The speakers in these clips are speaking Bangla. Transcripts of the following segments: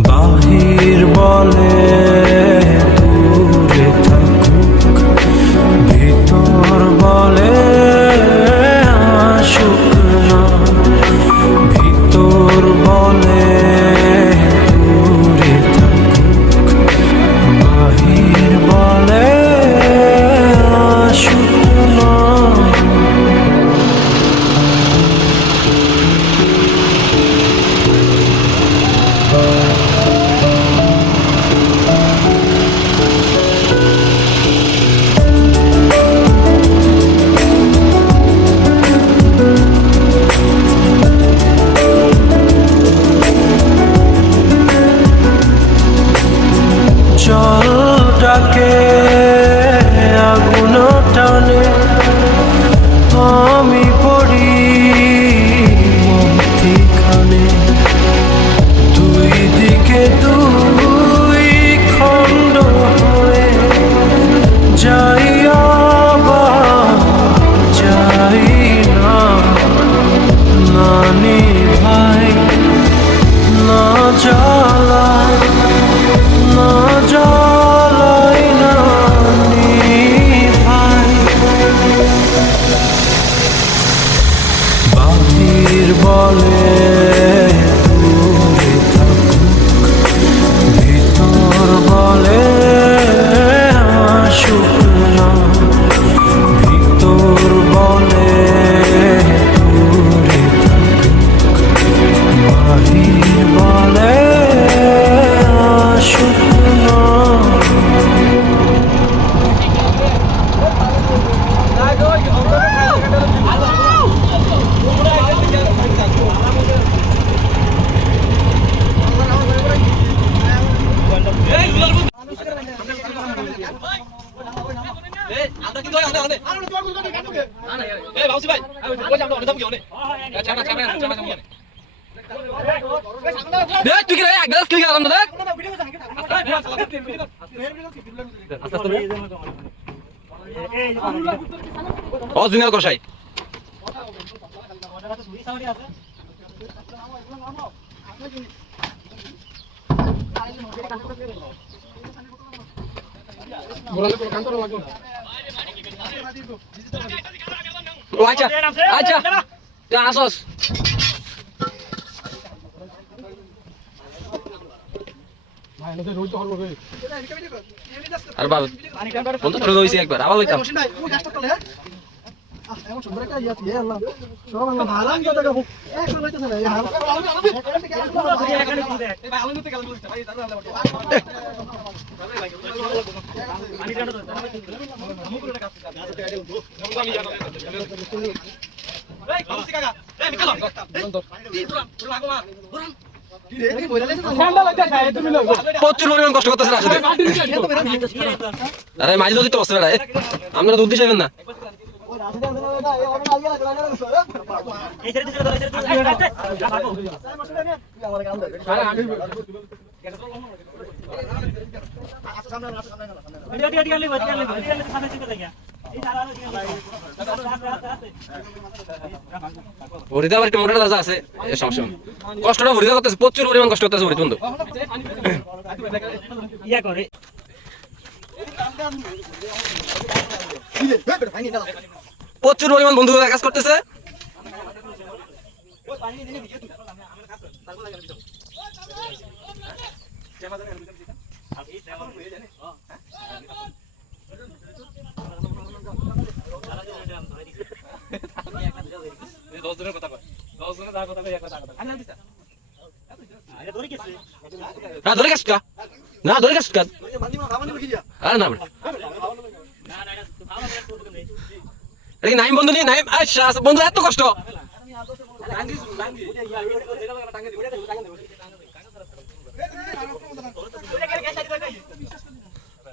বাহির বলে দূরে থাকুক, ভিতর বলে আসুক না। ভিতর বলে দূরে থাকুক, বাহির বলে আসুক না। জলটাকে আগুন টানে, আমি পড়ি মন্থিখানে। দুই দিকে দুই খণ্ড হয়ে যাই, আবার যাই না। নানি ভাই না জ্বালায়, না জ্বালাই নানি ভাই। বাহির বলে দূরে থাকুক, ভিতর বলে আসুক না। ভিতর বলে দূরে থাকুক, বাহির বলে আসুক না। অরিজিনাল কষাই আচ্ছা আচ্ছা আসস আর বাবা বন্ধু ধরে রইছি একবার আবার লইতাম। প্রচুর পরিমাণ কষ্ট করতেছে আসলে। আরে মাঝে যদি তো অস্ত্র আপনারা দুধ দিছেন না। হরিদা আবার একটু মোটা দাদা আছে সমস্যা। কষ্টটা হরিদা করতেছে, প্রচুর পরিমাণ কষ্ট করতেছে হরিদ বন্ধু। প্রচুর পরিমাণ বন্ধু কাজ করতেছে। ধরে গেছ না, ধরে গেছ আরে না নাইম বন্ধু নিয়ে নাইম। আচ্ছা বন্ধু এত কষ্ট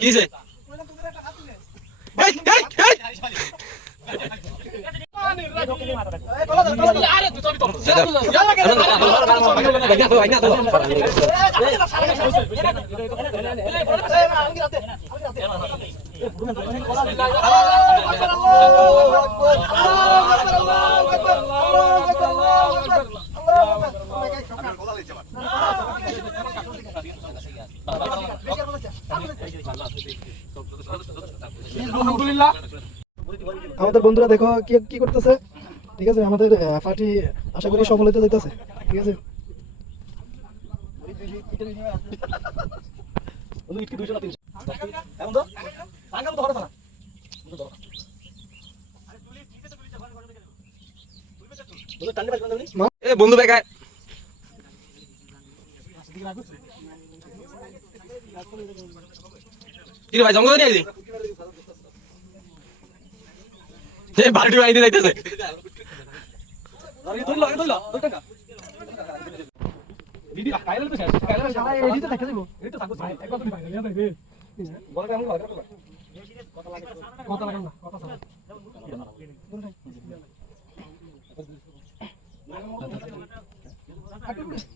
কিছে আমাদের বন্ধুরা দেখো কি কি করতেছে, ঠিক আছে। আমাদের পার্টি আশা করি সফল হতে যাইতেছে, ঠিক আছে। এ বন্ধু বেকার কি রে ভাই জঙ্গল নিয়ে আইছি এ বালতি বাইতে যাইতেছে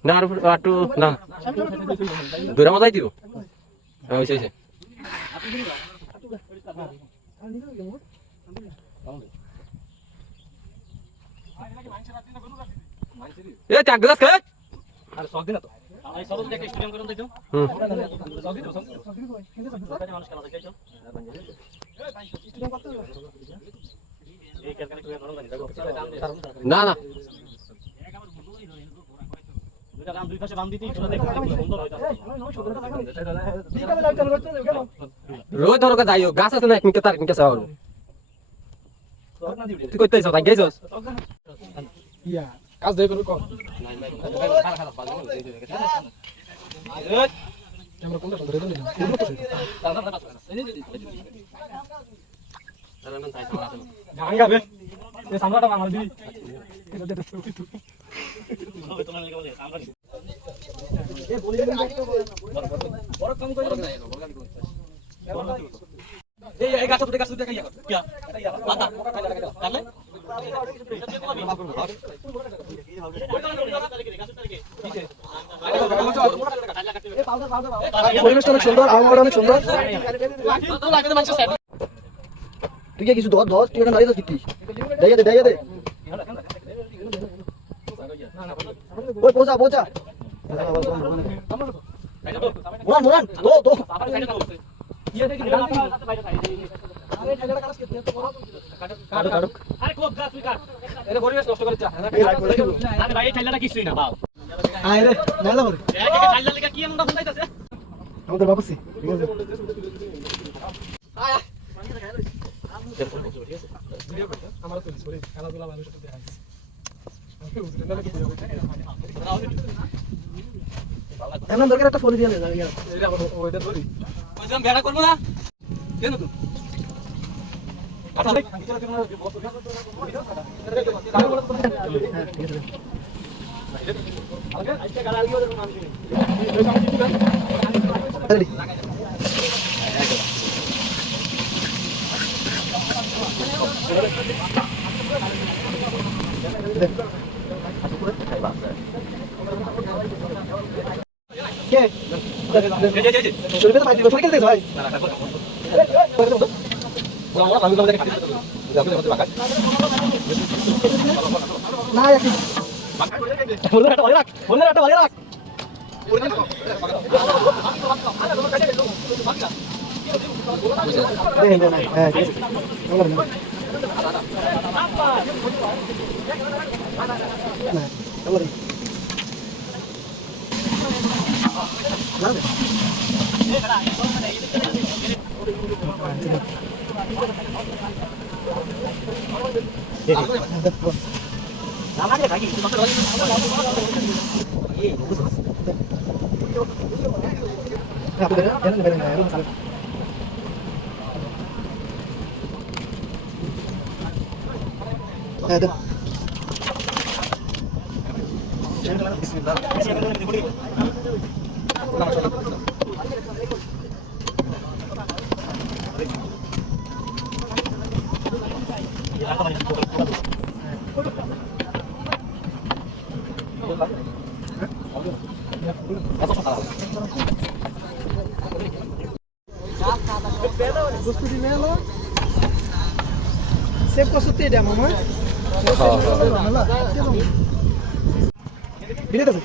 না আর একটু না দূরে মজাই দিব হয়েছে এ চাক গ্লাস কে আরে সব দিন তো এই সব থেকে স্টেডিয়াম করুন দিতো সব দিন মানুষ খেলা দেখাইছো এই ক্যালকালে করে ধরো না না দুইটা রাম দুই পাশে বাম দিতেই চলে দেখো সুন্দর হইতাছে রোজ ধরো কা যাইও গাছ আছে না এক মিনিট তার মিনিট আছে আর তুই কইতেছ তাই গেছস ইয়া কাজ দেই করো কর ক্যামেরা কোনটা ধরে দেন গাঙ্গা বে এই সামরাটা বাংলা দিবি এ বলি বড় কম করে এই গাছ তো গাছ দেখাই কি এটা পাতা তাহলে পরিবেশটা অনেক সুন্দর, আবহাওয়াটা অনেক সুন্দর। তুই কিছু দশ দশ তুই এখানে দাঁড়িয়ে দিচ্ছিস, দাঁড়িয়ে দে দাঁড়িয়ে দে ওই পৌঁছা পৌঁছা মোরান মোরান তো তো কাটো কাটো আরে কোপ গা তুই কাট এর পরিবেশ নষ্ট করে চা আরে ভাই এই ঠাইলাটা কিছুই না বাপ আয় রে নালা বল এক এক ঠাইলা লাগা কি এমনটা ফুটাইতাছে আমাদের বাবাসি ঠিক আছে আয় আমার তো সরি খেলাধুলা মানুষ সাথে দেখাইছে এমন দরকার একটা ফোন দিয়ে নে যাই এটা ওইটা ধরি ওই যে বেড়া করব না কেন তুই আচ্ছা ভাই Save kosut dia mama. Bila tu?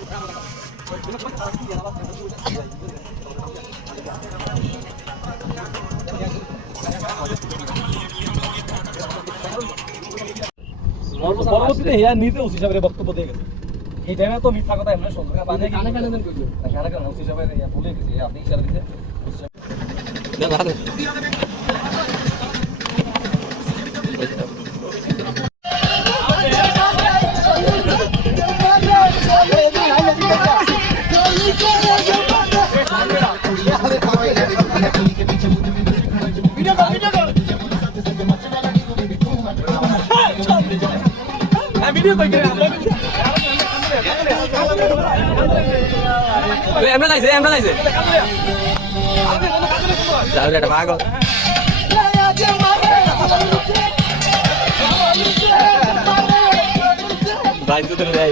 পরবর্তীতে হিয়া নিজে ওসি সাহেবের বক্তব্য দিয়ে গেছে এই টাইমে তো মিথ্যা কথা এমনি শুনবে না বাজে কানে কানে দেন কইলো কানে কানে ওসি সাহেবের ইয়া বলে গেছে আপনি ইশারা দিতে ভিডিও কই করে আমরা যাইছে যাও রে ভাগ ভাই তো রে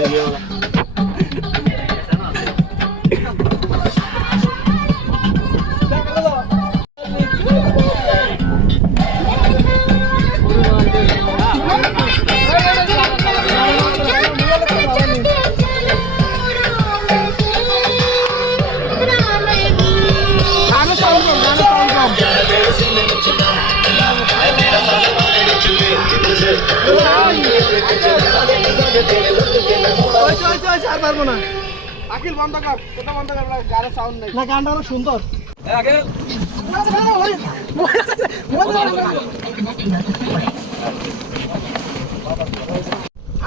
আকিল বন্ধ কর কোথা বন্ধ কর গাড়ি সাউন্ড নাই না গানটা অনেক সুন্দর আগে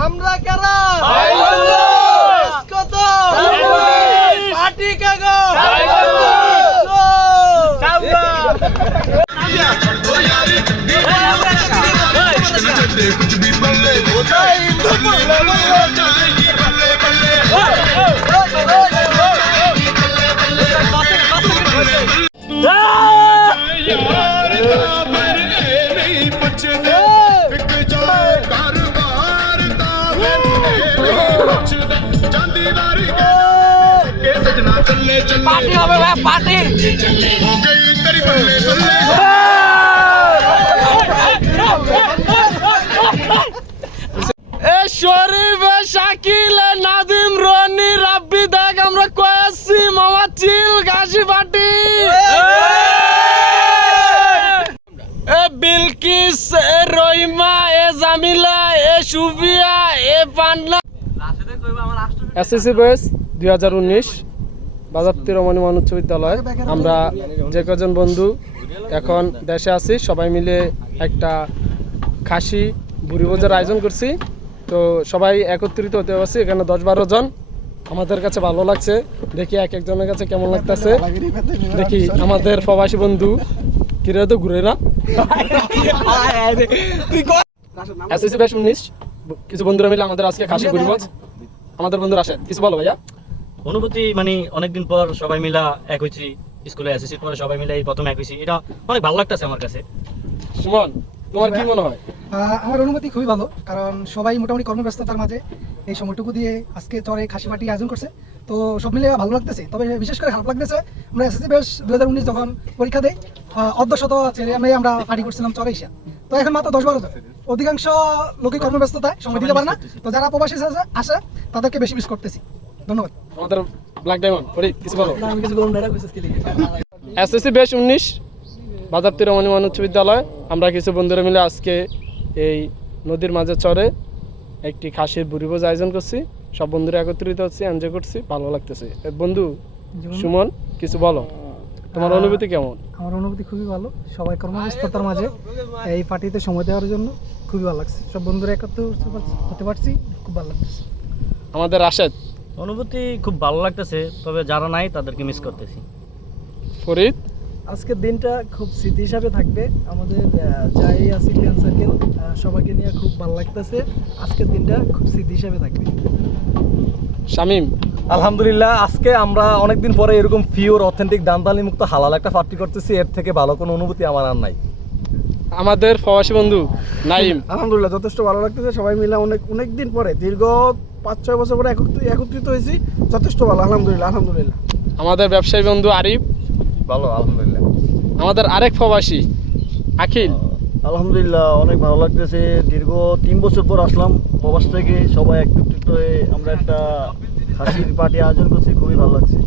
আমরা কারা ভাই বন্ধু কত পার্টি কাগো ভাই বন্ধু সামনা कुछ भी बल्ले हो जाए तो बल्ले हो जाएगी बल्ले बल्ले यार पर नहीं बचने बिक जाए कारोबार दावे चांदी वारी के सजना चले चले पार्टी হবে ভাই पार्टी हो गई तेरी बल्ले बल्ले শরীফ শাকিল নাদিম রনি রাব্বি দেখ আমরা কয়েছি মামা চিল গাছি পাটি এ বিলকিস এ রহিমা এ জামিলা এ সুফিয়া এ পান্না এসএসসি বয়স 2019 বাজাপ্তি রমণী মহান উচ্চ বিদ্যালয় আমরা যে কজন বন্ধু এখন দেশে আছি সবাই মিলে একটা খাসি বুড়ি ভোজের আয়োজন করছি তো সবাই একত্রিত হতে পারছি এখানে 10-12 জন আমাদের কাছে ভালো লাগছে দেখি এক একজনের কাছে কেমন লাগতেছে দেখি আমাদের প্রবাসী বন্ধু কিরে তো ঘুরে না এসএসসি ব্যাচ 19 কিছু বন্ধুরা মিলে আমাদের আজকে খাসি বুড়ি ভোজ আমাদের বন্ধুরা আসেন কিছু বলো ভাইয়া অনুভূতি মানে অনেকদিন পর সবাই মিলা এক হইছি স্কুলে এসএসসি পরে সবাই মিলে এই প্রথম এক হইছি এটা অনেক ভালো লাগতেছে আমার কাছে সুমন তোমার কি মনে হয় আমার অনুমতি খুবই ভালো কারণ সবাই মোটামুটি কর্মব্যস্ততার মাঝে এই সময়টুকু দিয়ে আজকে চরে খাসি পার্টি আয়োজন করছে তো সব মিলে ভালো লাগতেছে তবে বিশেষ করে খারাপ লাগতেছে আমরা এসএসসি ব্যাচ 2019 যখন পরীক্ষা দেই অর্ধশত ছেলে আমরা পার্টি করছিলাম চরে এসে তো এখন মাত্র 10-12 জন অধিকাংশ লোকই কর্মব্যস্ততায় সময় দিতে পারে না তো যারা প্রবাসী আসে তাদেরকে বেশি মিস করতেছি ধন্যবাদ আমাদের ব্ল্যাক ডায়মন্ড পরে কিছু বলো আমি কিছু বলবো না এসএসসি ব্যাচ 19 বাজাপ্তি রমণী মহান উচ্চ বিদ্যালয় আমরা কিছু বন্ধুরা মিলে আজকে এই নদীর মাঝে চরে একটি খাসির বুড়ি ভোজ আয়োজন করছি সব বন্ধুরা একত্রিত হচ্ছি এনজয় করছি ভালো লাগতেছে বন্ধু সুমন কিছু বলো তোমার অনুভূতি কেমন আমার অনুভূতি খুবই ভালো সবাই কর্মব্যস্ততার মাঝে এই পার্টিতে সময় দেওয়ার জন্য খুবই ভালো লাগছে সব বন্ধুরা একত্র হতে পারছি খুব ভালো লাগতেছে আমাদের রাশেদ অনুভূতি খুব ভালো লাগতেছে তবে যারা নাই তাদেরকে মিস করতেছি ফরিদ আজকের দিনটা খুব স্মৃতি হিসাবে থাকবে আমাদের যাই আছে ফ্রেন্ড সার্কেল সবাইকে নিয়ে খুব ভালো লাগতেছে আজকের দিনটা খুব স্মৃতি হিসাবে থাকবে শামিম আলহামদুলিল্লাহ আজকে আমরা অনেকদিন পরে এরকম পিওর অথেন্টিক দান্তালি মুক্ত হালাল একটা পার্টি করতেছি এর থেকে ভালো কোনো অনুভূতি আমার আর নাই আমাদের প্রবাসী বন্ধু নাইম আলহামদুলিল্লাহ যথেষ্ট ভালো লাগতেছে সবাই মিলে অনেক দিন পরে দীর্ঘ 5-6 বছর পরে একত্রিত হয়েছি যথেষ্ট ভালো আলহামদুলিল্লাহ আমাদের ব্যবসায়ী বন্ধু আরিফ ভালো আলহামদুলিল্লাহ আমাদের আরেক প্রবাসী আখিল আলহামদুলিল্লাহ অনেক ভালো লাগতেছে দীর্ঘ 3 বছর পর আসলাম প্রবাস থেকে সবাই একত্রিত হয়ে আমরা একটা খাসির পার্টি আয়োজন করছি খুবই ভালো লাগছে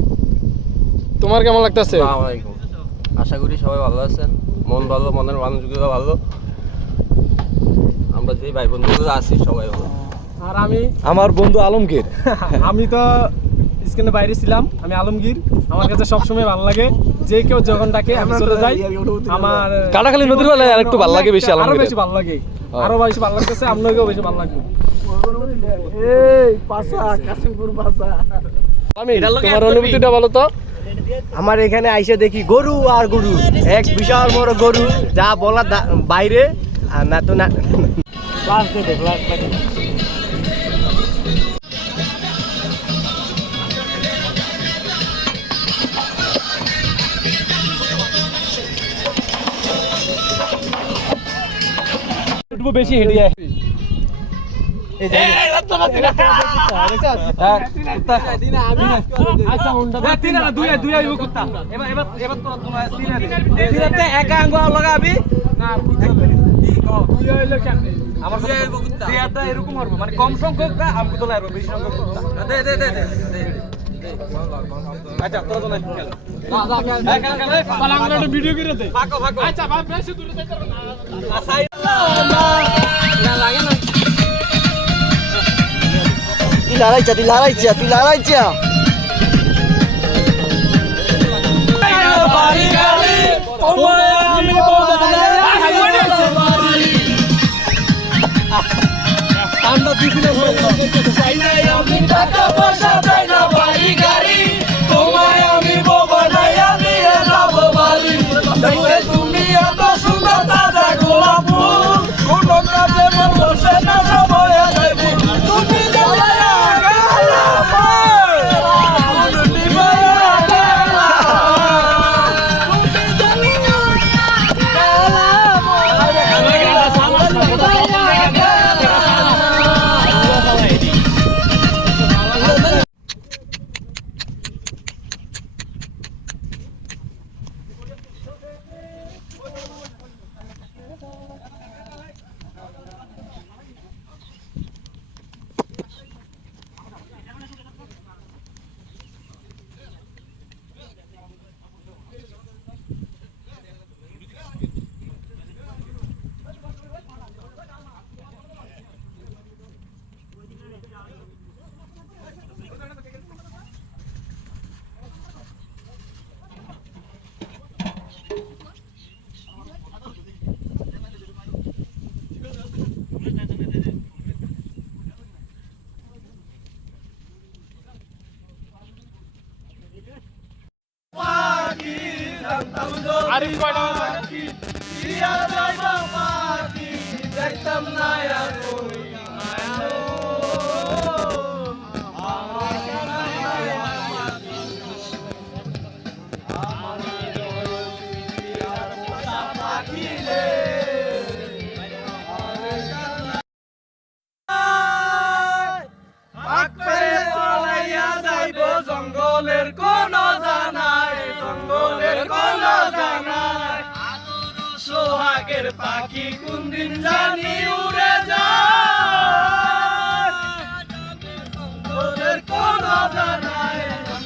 তোমার কেমন লাগতেছে আসসালামু আলাইকুম আশা করি সবাই ভালো আছেন মন ভালো মনের মানসিকতা ভালো আমরা যে ভাই বন্ধু আছি সবাই ভালো। আর আমি আমার বন্ধু আলমগীর। আমি তো স্ক্রিনে বাইরে ছিলাম, আমি আলমগীর। আমার কাছে সবসময় ভালো লাগে, যে কেউ যখন ডাকে আমি চলে যাই। আমার কাটাখালী নদীর বেলায় আর একটু ভালো লাগে বেশি আরো আলমগীর। বেশি ভালো লাগে, আরো বেশি ভালো লাগতেছে, আপনাকেও বেশি ভালো লাগবে। এই পাসা কাশিমপুর পাসা। আমি তোমার অনুভূতিটা বলো তো। আমার এখানে আইসে দেখি গরু আর গরু, এক বিশাল বড় গরু, যা বলার বাইরে। আর না তো না একটু বেশি হেডি আয়। একা আঙ্গুল লাগাবি আমার এরকম হবে, মানে কম সংখ্যক না আমি তো লাগবে, বেশি সংখ্যক কুত্তা। আচ্ছা তোরা তো নাই খেল। ভিডিও করে দে। আচ্ছা ভাই বেশি দূরে যাইতে পারো না। লাগে না। তিলারাইছা আমরা দিছিল চাই না আমি টাকা পয়সা চাই না বাড়ি গাড়ি, তোমায় আমি বানাইয়া দিয়ে যাব বাড়ি। দেখতে তুমি এত সুন্দর তাজা গোলাপ ফুল, কোন কাজে মন বসে না সময় যাইব। তুমি জ্বালায়া গেলা মোর, তুমি মায়া গেলা, তুমি জ্বালায়া গেলা জঙ্গলের কোন জানাই, জঙ্গলের কোন জানাই, সোহাগের পাখি কোন দিন জানি উড়ে যায়। জঙ্গলের কোন জানাই,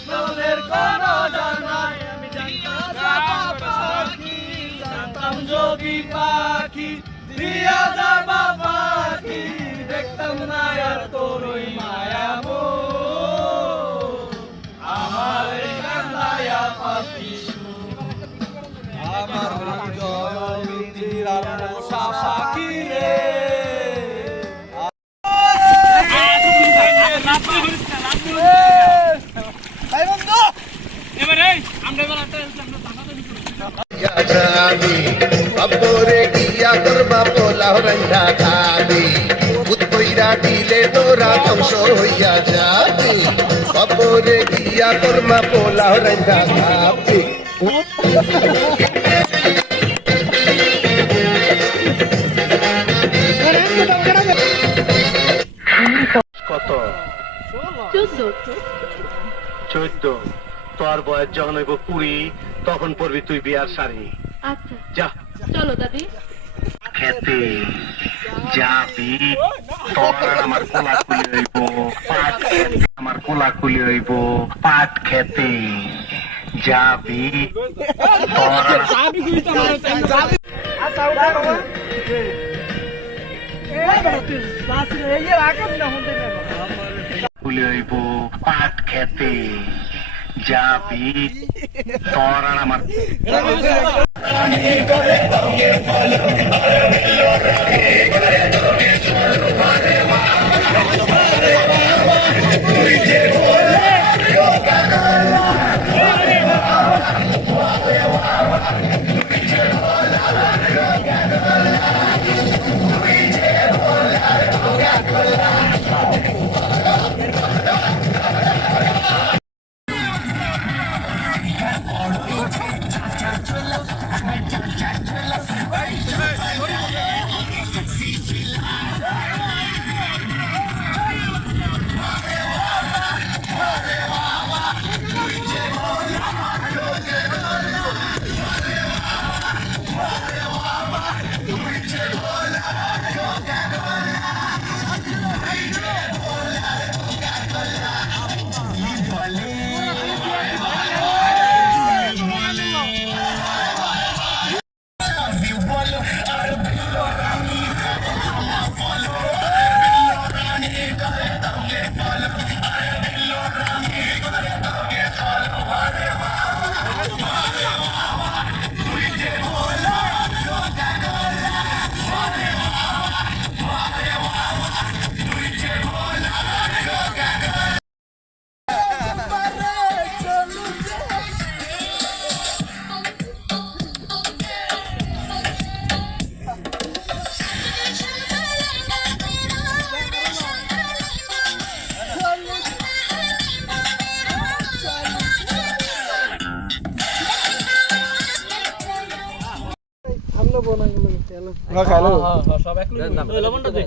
জঙ্গলের কোন জানাই, আমি জানতাম পাখি, জানতাম যোগী পাখি, দিয়া যাবা পাখি, দেখতাম না আর তোর ওই মায়া মো। আমার এই কান্দায়া পাখি আমার জয় মিদিরা পোষা পাখি রে। যাবি বাপরে গিয়া করবা পোলাও রান্না খাবি, ভূত কইরা দিলে তোরা ধ্বংস হইয়া যাবি, বাপরে গিয়া করবা পোলাও রান্না খাবি। কত? 14। তোর বয়স যখন হইব 20 তখন পড়বি তুই বিয়ার শাড়ি। আচ্ছা যা চলো দাদি। খেতে যাবি, তোর আর আমার কোলাকুলি হইব পাট, আমার কোলাকুলি হইব পাট খেতে যাবি, তোর আর ফুলে হইব পাট খেতে যাবি তোর আর আমার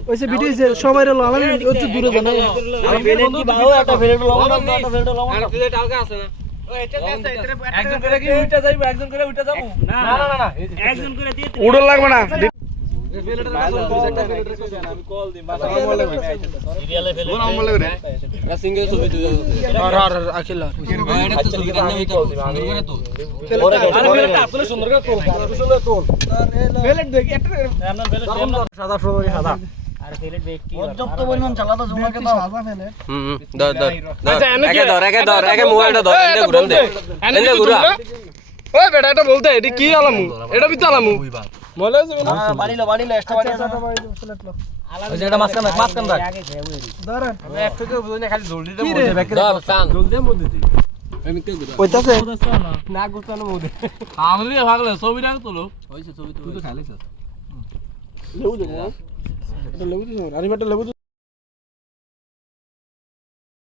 ওইসে ভিডিও সবাই রলো আমার একটু দূরে জানা উড়ন লাগবে না পর্যাপ্ত পরিমাণ চালাতো জমাকে দাও ওই বেটা এটা বলতে এটা কি আলামু এটা বিতে আলামু বলে যাবে না বাড়িলো বাড়িলো এক্সট্রা বাড়ি আছে ওই যে এটা মাঝখান রাখ দাঁড়ান এক থেকে বুঝনে খালি জলদি দে মধ্যে ব্যাকে জলদি দে মধ্যে দি আমি কে দিরা কইতাছে না গুছানো মধ্যে আগলে ভাগলে ছবিটা তোলো হইছে ছবি তুই তো খাইছিস লেবু দেবো এটা লেবু দিছ আরে বেটা লেবু